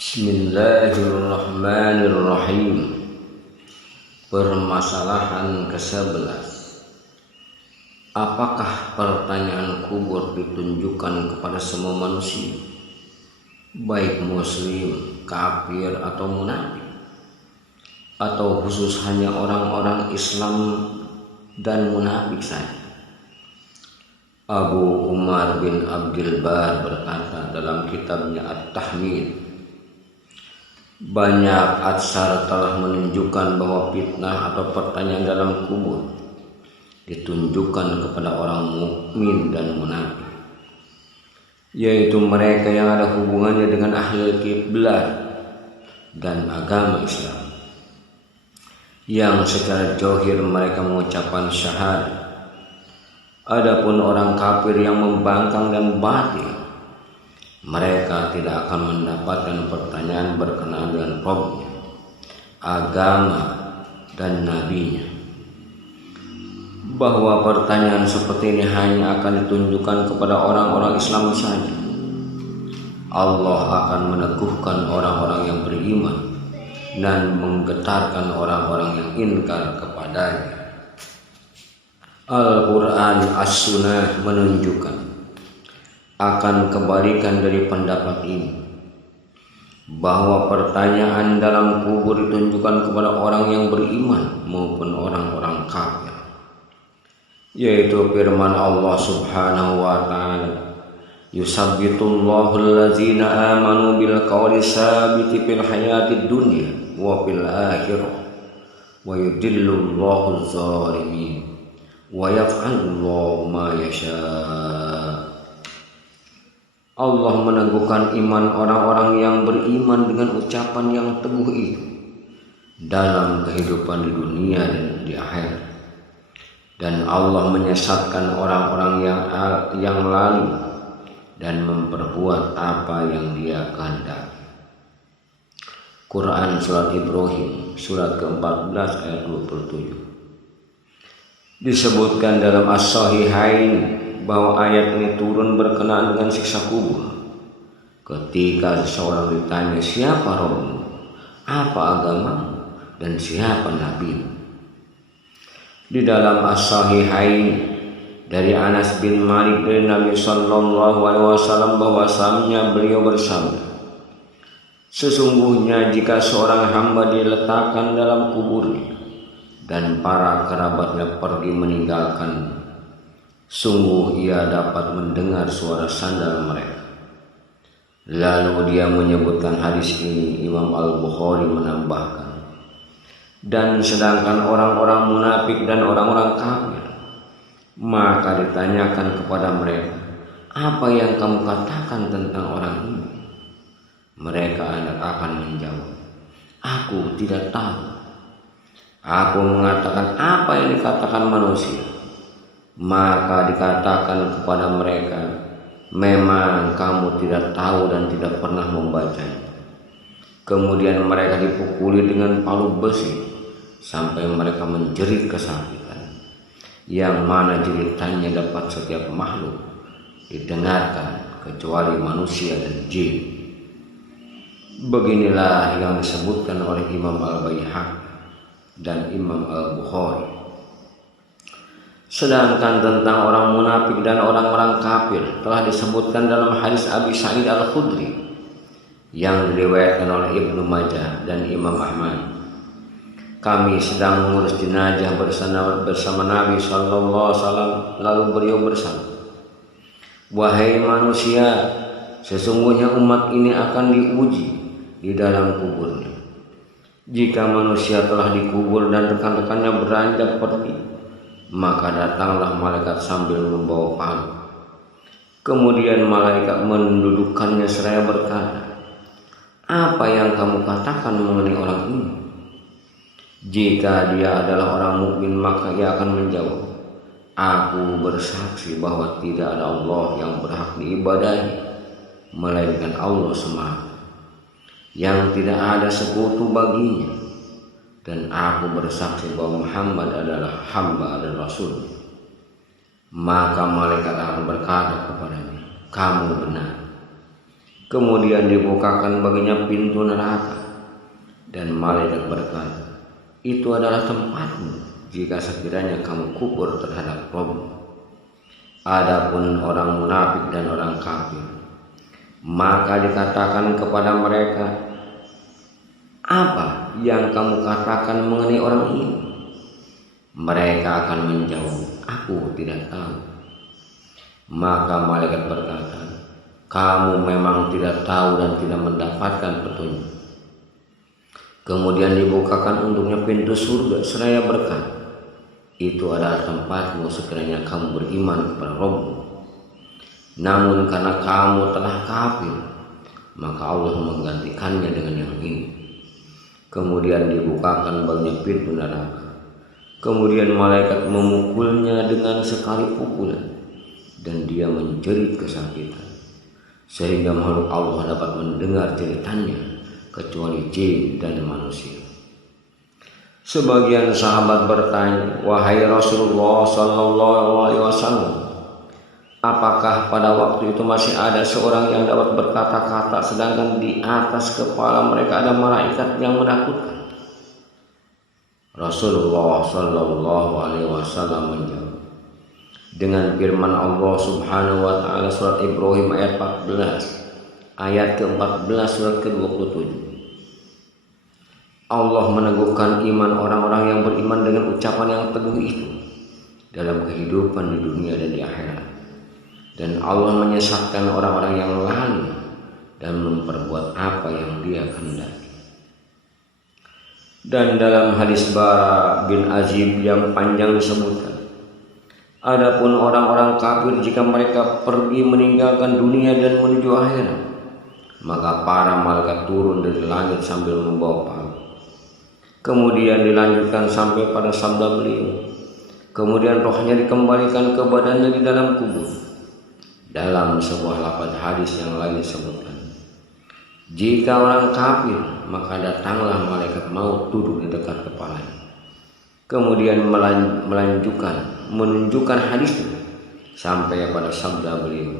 Bismillahirrahmanirrahim. Permasalahan ke-11. Apakah pertanyaan kubur ditunjukkan kepada semua manusia, baik muslim, kafir atau munafik, atau khusus hanya orang-orang Islam dan munafik saja? Abu Umar bin Abdul Bar berkata dalam kitabnya At-Tahmid, banyak atsar telah menunjukkan bahwa fitnah atau pertanyaan dalam kubur ditunjukkan kepada orang mukmin dan munafik, yaitu mereka yang ada hubungannya dengan ahli kiblat dan agama Islam, yang secara zahir mereka mengucapkan syahadat. Adapun orang kafir yang membangkang dan batil, mereka tidak akan mendapatkan pertanyaan berkenaan dengan Rabb-Nya, agama, dan Nabi-Nya. Bahwa pertanyaan seperti ini hanya akan ditunjukkan kepada orang-orang Islam saja. Allah akan meneguhkan orang-orang yang beriman dan menggetarkan orang-orang yang inkar kepadanya. Al-Quran As-Sunnah menunjukkan akan kebalikan dari pendapat ini, bahwa pertanyaan dalam kubur ditunjukkan kepada orang yang beriman maupun orang-orang kafir, yaitu firman Allah Subhanahu wa ta'ala, yusabbitullahu allazina amanu bil qawli sabiti fil hayatid dunya wa fil akhirah wa yudillullahu az-zalimin wa yaf'alullahu ma yasha. Allah meneguhkan iman orang-orang yang beriman dengan ucapan yang teguh itu dalam kehidupan di dunia dan di akhirat, dan Allah menyesatkan orang-orang yang lalu dan memperbuat apa yang Dia kehendaki. Quran Surat Ibrahim surat ke-14 ayat 27. Disebutkan dalam As-Sahihain bahwa ayat ini turun berkenaan dengan siksa kubur. Ketika seseorang ditanya, siapa Rabbmu, apa agamamu, dan siapa nabimu? Di dalam As-Sahihain dari Anas bin Malik dari Nabi Sallallahu Alaihi Wasallam bahwasannya beliau bersabda, sesungguhnya jika seorang hamba diletakkan dalam kuburnya dan para kerabatnya pergi meninggalkan, sungguh ia dapat mendengar suara sandal mereka. Lalu dia menyebutkan hadis ini. Imam Al-Bukhari menambahkan, dan sedangkan orang-orang munafik dan orang-orang kafir, maka ditanyakan kepada mereka, apa yang kamu katakan tentang orang ini? Mereka akan menjawab, aku tidak tahu. Aku mengatakan apa yang dikatakan manusia. Maka dikatakan kepada mereka, memang kamu tidak tahu dan tidak pernah membacanya. Kemudian mereka dipukuli dengan palu besi sampai mereka menjerit kesakitan, yang mana jeritannya dapat setiap makhluk didengarkan kecuali manusia dan jin. Beginilah yang disebutkan oleh Imam Al-Baihaqi dan Imam Al-Bukhari. Sedangkan tentang orang munafik dan orang-orang kafir telah disebutkan dalam hadis Abi Sa'id Al-Khudri yang diriwayatkan oleh Ibnu Majah dan Imam Ahmad. Kami sedang mengurus jenazah bersama Nabi Sallallahu Alaihi Wasallam, lalu beliau bersabda, wahai manusia, sesungguhnya umat ini akan diuji di dalam kuburnya. Jika manusia telah dikubur dan rekan-rekannya beranjak pergi, maka datanglah malaikat sambil membawa palu. Kemudian malaikat mendudukkannya seraya berkata, apa yang kamu katakan mengenai orang ini? Jika dia adalah orang mukmin, maka ia akan menjawab, aku bersaksi bahwa tidak ada Allah yang berhak diibadahi melainkan Allah semata, yang tidak ada sekutu baginya, dan aku bersaksi bahwa Muhammad adalah hamba dan rasul. Maka malaikat akan berkata kepadanya, kamu benar. Kemudian dibukakan baginya pintu neraka, dan malaikat berkata, itu adalah tempatmu jika sekiranya kamu kufur terhadap Rabb. Adapun orang munafik dan orang kafir, maka dikatakan kepada mereka, apa yang kamu katakan mengenai orang ini? Mereka akan menjawab, aku tidak tahu. Maka malaikat berkata, kamu memang tidak tahu dan tidak mendapatkan petunjuk. Kemudian dibukakan untuknya pintu surga seraya berkata, itu adalah tempatmu sekiranya kamu beriman kepada Rabb. Namun karena kamu telah kafir, maka Allah menggantikannya dengan yang ini. Kemudian dibukakan baginya pintu neraka. Kemudian malaikat memukulnya dengan sekali pukulan, dan dia menjerit kesakitan, sehingga makhluk Allah dapat mendengar jeritannya, kecuali jin dan manusia. Sebagian sahabat bertanya, wahai Rasulullah sallallahu alaihi wasallam, apakah pada waktu itu masih ada seorang yang dapat berkata-kata sedangkan di atas kepala mereka ada malaikat yang menakutkan? Rasulullah sallallahu alaihi wasallam menjawab dengan firman Allah Subhanahu wa taala surat Ibrahim ayat 14, ayat ke-14 surat ke-27. Allah meneguhkan iman orang-orang yang beriman dengan ucapan yang teguh itu dalam kehidupan di dunia dan di akhirat. Dan Allah menyesatkan orang-orang yang lalai dan memperbuat apa yang dia kehendaki. Dan dalam hadis Bara bin Azib yang panjang disebutkan, adapun orang-orang kafir jika mereka pergi meninggalkan dunia dan menuju akhirat, maka para malaikat turun dari langit sambil membawa palu. Kemudian dilanjutkan sampai pada sabda beliau, kemudian rohnya dikembalikan ke badannya di dalam kubur. Dalam sebuah lafaz hadis yang lain disebutkan, jika orang kafir, maka datanglah malaikat maut duduk di dekat kepalanya. Kemudian menunjukkan hadis itu sampai pada sabda beliau,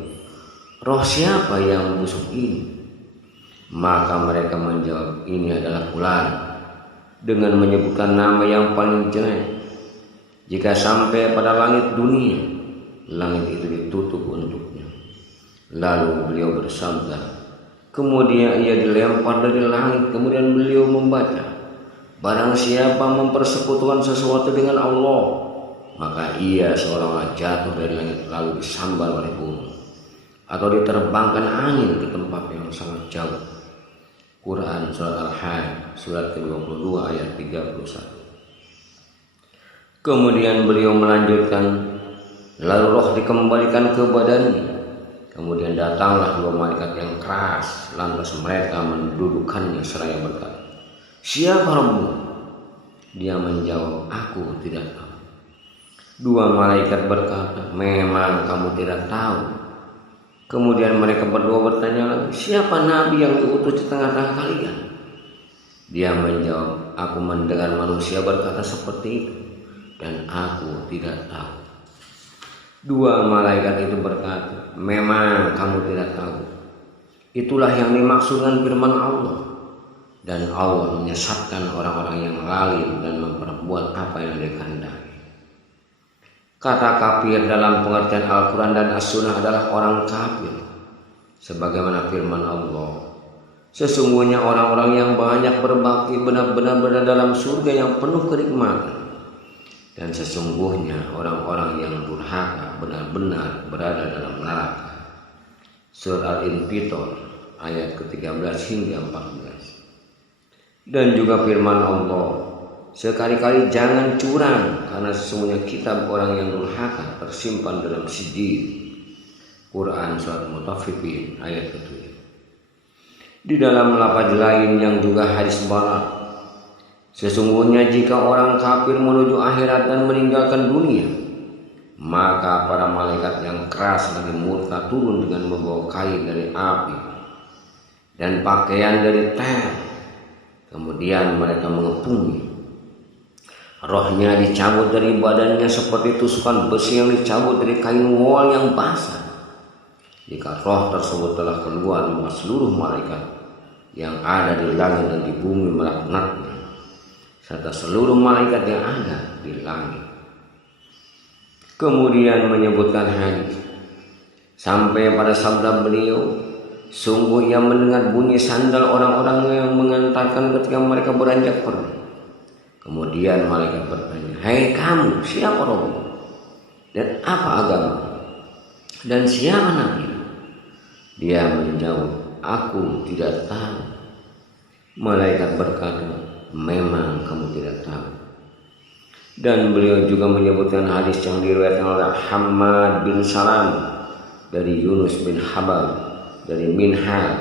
roh siapa yang busuk ini? Maka mereka menjawab, ini adalah fulan, dengan menyebutkan nama yang paling jelek. Jika sampai pada langit dunia, langit itu ditutup untuknya. Lalu beliau bersabda, kemudian ia dilempar dari langit. Kemudian beliau membaca, barang siapa mempersekutukan sesuatu dengan Allah, maka ia seolah-olah jatuh dari langit lalu disambar oleh burung, atau diterbangkan angin ke tempat yang sangat jauh. Quran surat Al-Hajj surat ke-22 ayat 31. Kemudian beliau melanjutkan, lalu roh dikembalikan ke badannya. Kemudian datanglah dua malaikat yang keras, lantas mereka mendudukkannya seraya berkata, siapa Rabbu? Dia menjawab, aku tidak tahu. Dua malaikat berkata, memang kamu tidak tahu. Kemudian mereka berdua bertanya lagi, siapa nabi yang diutus di tengah-tengah kalian? Dia menjawab, aku mendengar manusia berkata seperti itu, dan aku tidak tahu. Dua malaikat itu berkata, memang kamu tidak tahu. Itulah yang dimaksudkan firman Allah. Dan Allah menyesatkan orang-orang yang lalai dan memperbuat apa yang dikehendaki. Kata kafir dalam pengertian Al-Quran dan As-Sunnah adalah orang kafir. Sebagaimana firman Allah, sesungguhnya orang-orang yang banyak berbakti benar-benar berada dalam surga yang penuh kenikmatan. Dan sesungguhnya orang-orang yang durhaka benar-benar berada dalam neraka. Surat Al-Infitor ayat ke-13 hingga 14. Dan juga firman Allah, sekali-kali jangan curang, karena sesungguhnya kitab orang yang durhaka tersimpan dalam sijil. Quran surat Mutaffifin ayat ke-7. Di dalam lafaz lain yang juga hadis Bara, sesungguhnya jika orang kafir menuju akhirat dan meninggalkan dunia, maka para malaikat yang keras lagi murka turun dengan membawa kain dari api dan pakaian dari ter. Kemudian mereka mengepungnya. Rohnya dicabut dari badannya seperti tusukan besi yang dicabut dari kain wol yang basah. jika roh tersebut telah keluar, maka seluruh malaikat yang ada di langit dan di bumi melaknatnya, serta seluruh malaikat yang ada di langit. Kemudian menyebutkan hadis sampai pada sabda beliau, sungguh ia mendengar bunyi sandal orang-orang yang mengantarkan ketika mereka beranjak pergi. Kemudian malaikat bertanya, hai kamu, siapa rohmu? Dan apa agama? Dan siapa nabi? Dia menjawab, aku tidak tahu. Malaikat berkata, memang kamu tidak tahu. Dan beliau juga menyebutkan hadis yang diriwayatkan oleh Hammad bin Salam dari Yunus bin Habab, dari Minhal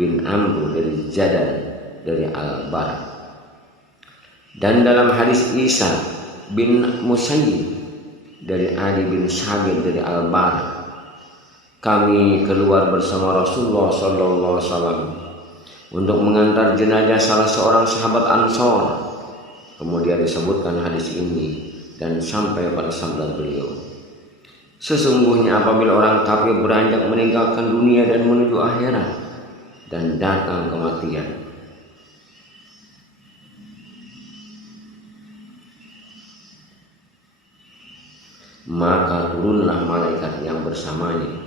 bin Amr, dari Jadal, dari Al-Bara. Dan dalam hadis Isa bin Musayyib dari Ali bin Sabit dari Al-Bara, kami keluar bersama Rasulullah SAW untuk mengantar jenazah salah seorang sahabat Ansor. Kemudian disebutkan hadis ini dan sampai pada sabda beliau, sesungguhnya apabila orang kafir beranjak meninggalkan dunia dan menuju akhirat dan datang kematian, maka turunlah malaikat yang bersamanya,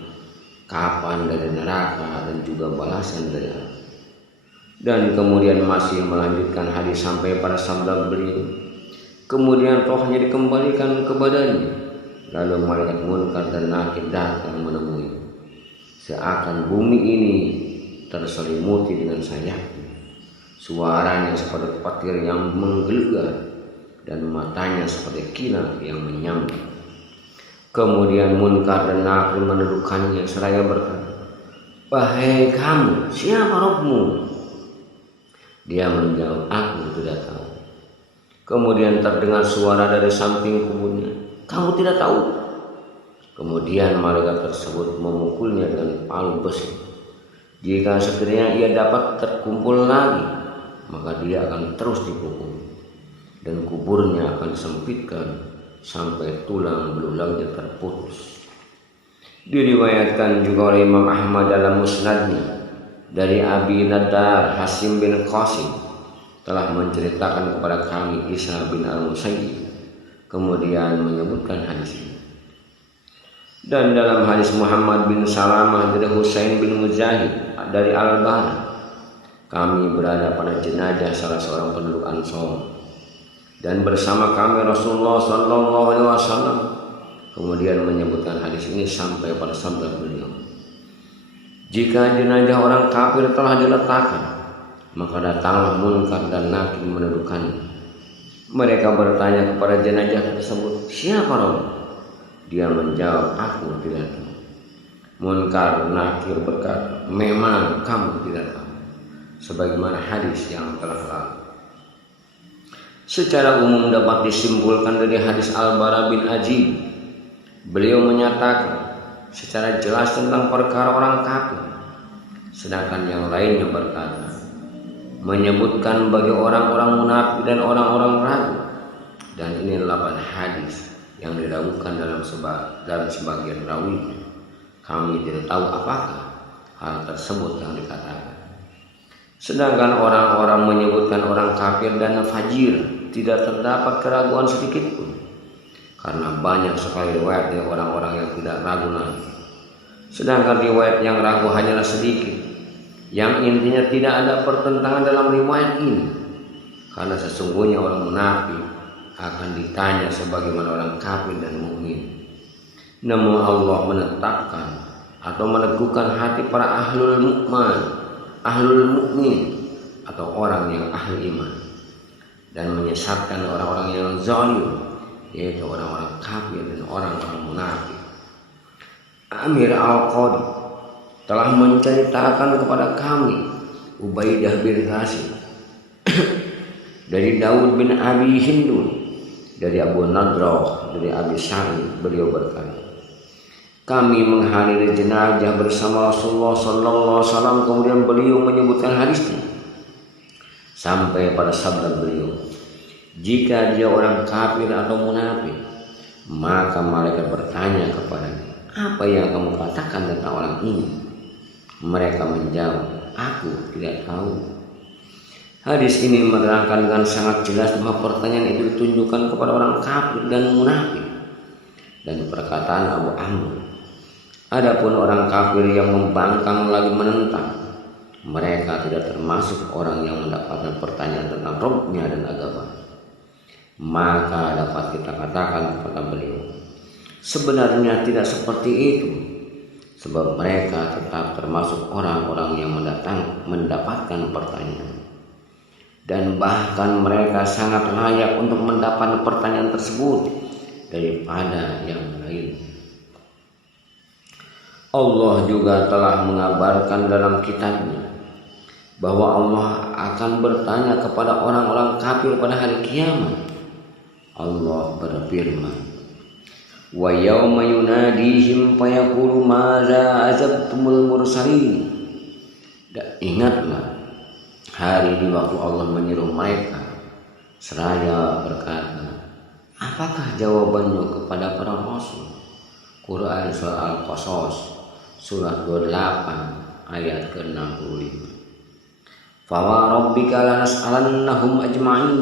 kapan dari neraka dan juga balasan dari Allah. Dan kemudian masih melanjutkan hadis sampai pada sabda beliau, kemudian rohnya dikembalikan kepadanya, lalu malaikat Munkar dan Nakir datang menemui, seakan bumi ini terselimuti dengan sayapnya. Suaranya seperti petir yang menggelegar dan matanya seperti kilat yang menyambar. Kemudian Munkar dan Nakir menundukkannya seraya berkata, wahai kamu, siapa rohmu? Dia menjawab, aku tidak tahu. Kemudian terdengar suara dari samping kuburnya, kamu tidak tahu? Kemudian malaikat tersebut memukulnya dengan palu besi. Jika sekiranya ia dapat terkumpul lagi, maka dia akan terus dipukul, dan kuburnya akan disempitkan sampai tulang belulangnya terputus. Diriwayatkan juga oleh Imam Ahmad dalam Musnadnya dari Abi Nadar Hasim bin Qasim telah menceritakan kepada kami Isa bin Al-Musayyib, kemudian menyebutkan hadis ini. Dan dalam hadis Muhammad bin Salamah dari Husain bin Mujahid dari Al-Bara, kami berada pada jenazah salah seorang penduduk Ansor, dan bersama kami Rasulullah SAW. Kemudian menyebutkan hadis ini sampai pada sabda beliau, jika jenazah orang kafir telah diletakkan, maka datanglah Munkar dan Nakir menundukkannya. Mereka bertanya kepada jenazah tersebut, siapa rohmu? Dia menjawab, aku tidak tahu. Munkar dan Nakir berkata, memang kamu tidak tahu, sebagaimana hadis yang telah lalu. Secara umum dapat disimpulkan dari hadis Al-Bara bin Azib, beliau menyatakan secara jelas tentang perkara orang kafir, sedangkan yang lainnya berkata menyebutkan bagi orang-orang munafik dan orang-orang ragu. Dan ini 8 hadis yang diragukan dalam sebagian rawi. Kami tidak tahu apakah hal tersebut yang dikatakan. Sedangkan orang-orang menyebutkan orang kafir dan fajir tidak terdapat keraguan sedikit pun, karena banyak sekali riwayat dari orang-orang yang tidak ragu lagi. Sedangkan riwayat yang ragu hanyalah sedikit, yang intinya tidak ada pertentangan dalam riwayat ini, karena sesungguhnya orang munafik akan ditanya sebagaimana orang kafir dan mukmin. Namun Allah menetapkan atau meneguhkan hati para ahlul mukmin atau orang yang ahli iman, dan menyesatkan orang-orang yang zalim, yaitu orang-orang kafir dan orang-orang munafik. Amir Al-Qadi telah menceritakan kepada kami Ubaidah bin Rasid dari Daud bin Abi Hindun, dari Abu Nadrah, dari Abi Sa'id, beliau berkata, kami menghadiri jenazah bersama Rasulullah SAW. Kemudian beliau menyebutkan hadisnya sampai pada sabda beliau, jika dia orang kafir atau munafik, maka malaikat bertanya kepadanya, apa yang kamu katakan tentang orang ini? Mereka menjawab, aku tidak tahu. Hadis ini menerangkan dengan sangat jelas bahwa pertanyaan itu ditunjukkan kepada orang kafir dan munafik. Dan perkataan Abu Amr, adapun orang kafir yang membangkang lagi menentang, mereka tidak termasuk orang yang mendapatkan pertanyaan tentang Rabb-nya dan agama. Maka dapat kita katakan kepada beliau, sebenarnya tidak seperti itu, sebab mereka tetap termasuk orang-orang yang mendapatkan pertanyaan. Dan bahkan mereka sangat layak untuk mendapat pertanyaan tersebut daripada yang lain. Allah juga telah mengabarkan dalam kitabnya bahwa Allah akan bertanya kepada orang-orang kafir pada hari kiamat. Allah berfirman, wa yauma yunadihim fayaqulu madza azabtumul mursalin. Dan ingatlah hari di waktu Allah menyeru mereka seraya berkata, apakah jawabannya kepada para rasul? Quran surah Al-Qasas surat 28 ayat ke-65. Fa rabbika lanas'alannahum ajma'in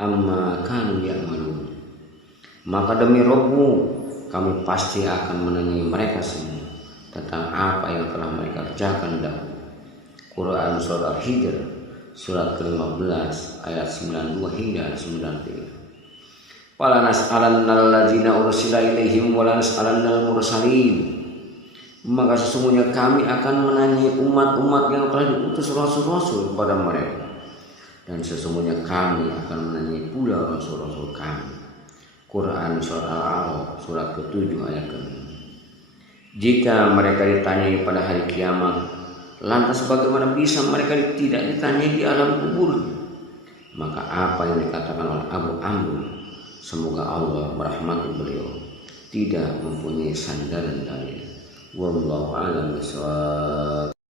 amma kanu ya'malun. Maka demi Rabbmu, kami pasti akan menanyai mereka semua tentang apa yang telah mereka kerjakan dahulu. Quran surah Hijr surat ke-15 ayat 92 hingga 93. Fala nas'alannal ladzina ursila ilaihim wa la nas'alannal mursalin. Maka sesungguhnya kami akan menanyai umat-umat yang telah diutus rasul-rasul kepada mereka, dan sesungguhnya kami akan menanyai pula rasul-rasul kami. Quran surah Al-A'raf surat ke-7 ayat ke-6. Jika mereka ditanyai pada hari kiamat, lantas bagaimana bisa mereka tidak ditanyai di alam kubur? Maka apa yang dikatakan oleh Abu Amr, semoga Allah merahmati beliau, tidak mempunyai sandaran dalil. Wallahu a'lam bishawab.